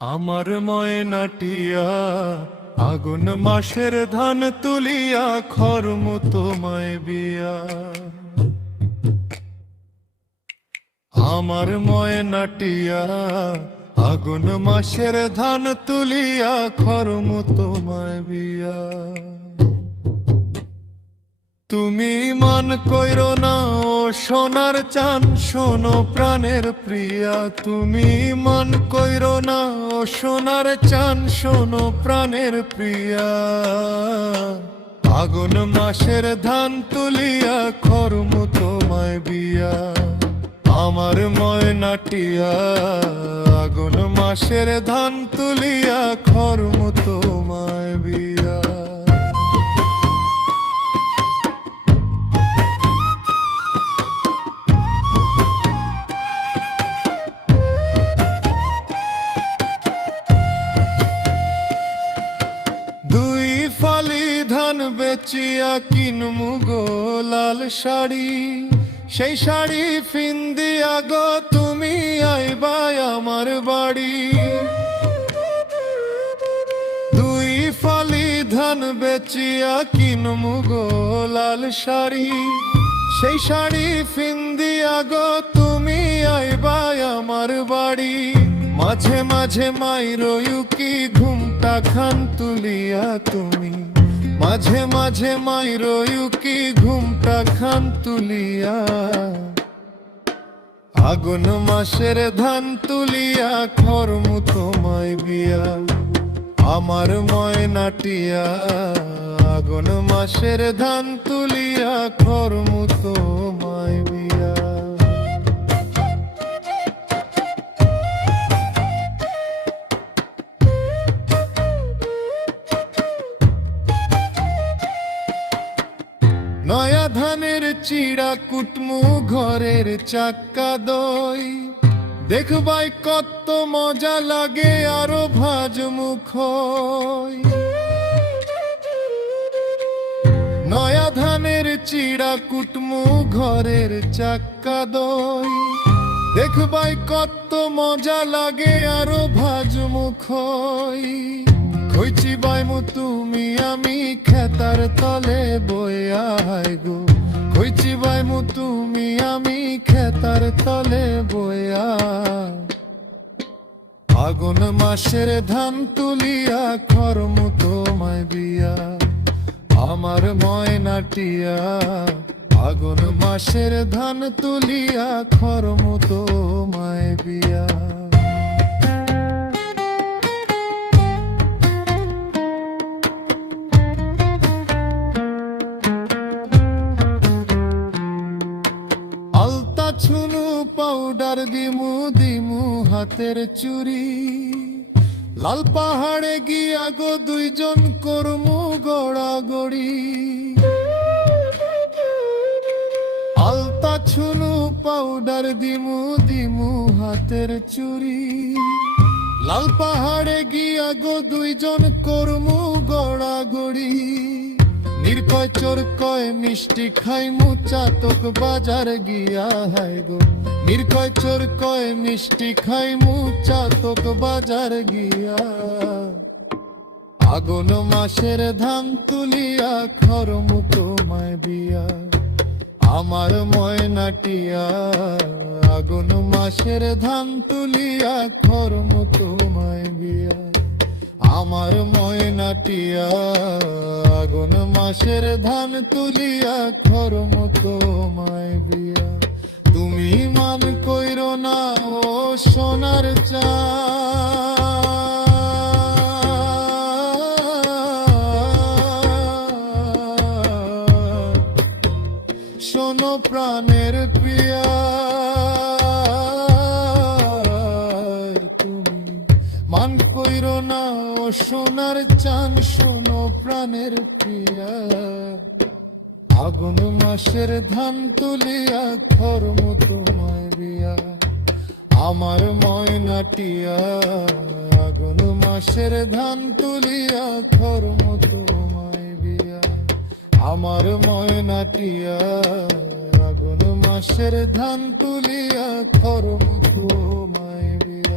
আমার ময়নাটিয়া, আগুন মাসের ধান তুলিয়া খরম তোমায় বিয়া। আমার ময়নাটিয়া, আগুন মাসের ধান তুলিয়া খরম তোমায় বিয়া। তুমি মান কইরো না, ও সোনার চান, শোনো প্রাণের প্রিয়া। তুমি মান কইরো না, ও সোনার চান, শোনো প্রাণের প্রিয়া। আগুন মাসের ধান তুলিয়া খরম তোমায় বিয়া। আমার ময়নাটিয়া আগুন মাসের ধান তুলিয়া খরম তোমায় বেচিয়া কিনমু গো লাল শাড়ি। সেই শাড়ি ফিন্দিয়া গো তুমি আইবাই আমার বাড়ি। দুই ফালি ধান বেচিয়া কিনমু গো লাল শাড়ি। সেই শাড়ি ফিন্দিয়া গো তুমি আইবাই আমার বাড়ি। মাঝে মাঝে মাইরয়ুকি ঘুমটা খান তুলিয়া তুমি। মাঝে মাঝে মাইরয়ুকি ঘুমটা খান তুলিয়া। আগুন মাসের ধান তুলিয়া খরমু তোমায় বিয়া আমার ময়নাটিয়া আগুন মাসের ধান তুলিয়া খরমু তোমায় বিয়া নয়া ধানের চিড়া কুটমু ঘরের চাক্কা দই। দেখবাই কত মজা লাগে আরও ভাজ মুখ নয়া ধানের চিড়া কুটমু ঘরের চাক্কা দই। দেখবাই কত মজা লাগে আরও ভাজ মুখ কইছি বাইমু, তুমি আমি খেতার তলে হাই গো। কইছি বাইমু, তুমি আমি খেতার তলে বইয়া। আগুন মাসের ধান তুলিয়া, খরম তোমায় বিয়া আমার ময়নাটিয়া আগুন মাসের ধান তুলিয়া, খরম তোমায় বিয়া দিমু হাতের চুরি। লাল পাহাড়ে গিয়া গো দুইজন করমু গড়াগড়ি। আলতা ছুনু পাউডার দিমু দিমু হাতের চুরি। লাল পাহাড়ে গিয়া গো দুইজন করমু গড়াগড়ি। নির্কয় চোর কয়, মিষ্টি খাই চাতক বাজার গিয়া হাই গো। নির্কয় চোর কয়, মিষ্টি খাই চাতক বাজার গিয়া। আগুন মাসের ধান তুলিয়া খরম তোমায় বিয়া আমার ময়নাটিয়া আগুন মাসের ধান তুলিয়া খরম তোমায় বিয়া আমার ময়নাটিয়া আগুন মাসের ধান তুলিয়া খরম তোমায় বিয়া তুমি মান কইরো না, ও সোনার চা শোনো প্রাণের প্রিয়া মান কইর না, ও সোনার চান, শোনো প্রাণের প্রিয়া আগুন মাসের ধান তুলিয়া, খরম তোমায় বিয়া আমার ময়নাটিয়া আগুন মাসের ধান তুলিয়া, খরম তোমায় বিয়া আমার ময়নাটিয়া আগুন মাসের ধান তুলিয়া, খরম তোমায় বিয়া